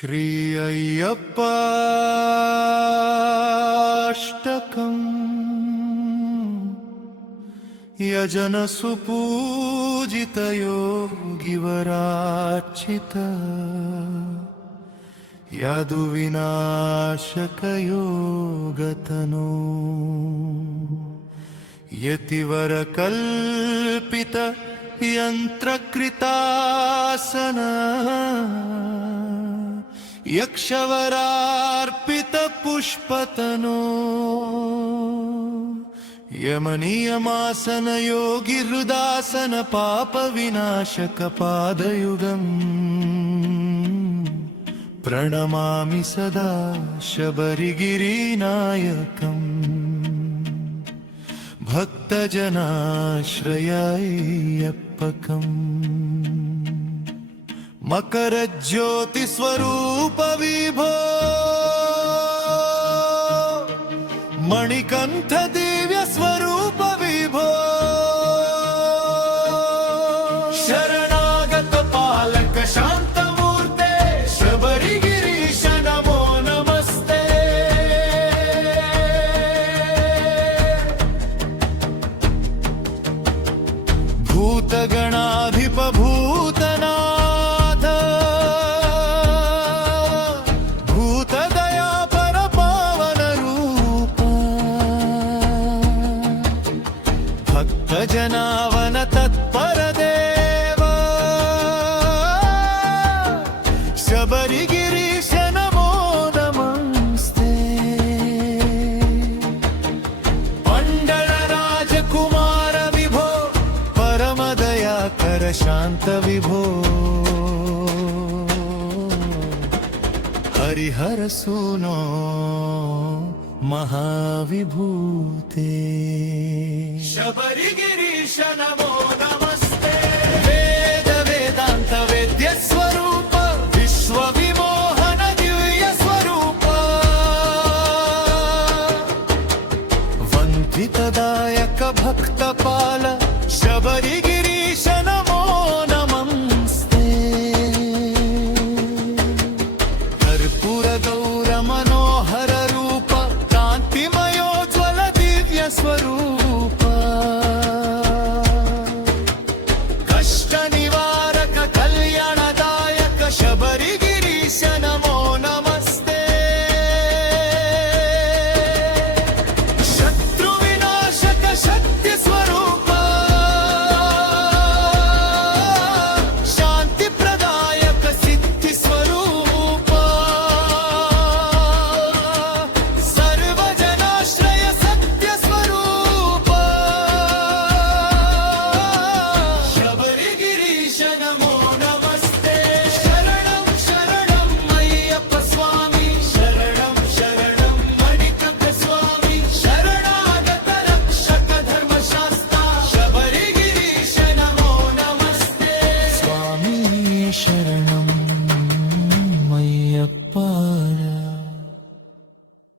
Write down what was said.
श्री अय्यप्पाष्टकम् यजन सुपूजित योगिवरार्चित यदुविनाशक योगतनो यतिवर कल्पित यंत्रकृतासन यक्षवरार्पित पुष्पतनो यमनियमासन योगी हृदासन पाप विनाशक पादयुगम् प्रणमामि सदा शबरिगिरिनायकम् भक्तजनाश्रयाय्यप्पकम् मकरज्योतिस्वरूप विभो मणिकंठ दिव्य स्वरूप विभो शरणागत पालक शांतमूर्ते शबरिगिरीश नमो नमस्ते भूतगणाधिप भूतनाथ भूतदया पर पावन रूप भक्तजनावन तत्पर देव शबरिगिरीश नमो नमस्ते पंडर राजकुमार विभो परमदया कर शांत विभो हरिहर सुनो महाविभूते शबरिगिरीश नमो नमः।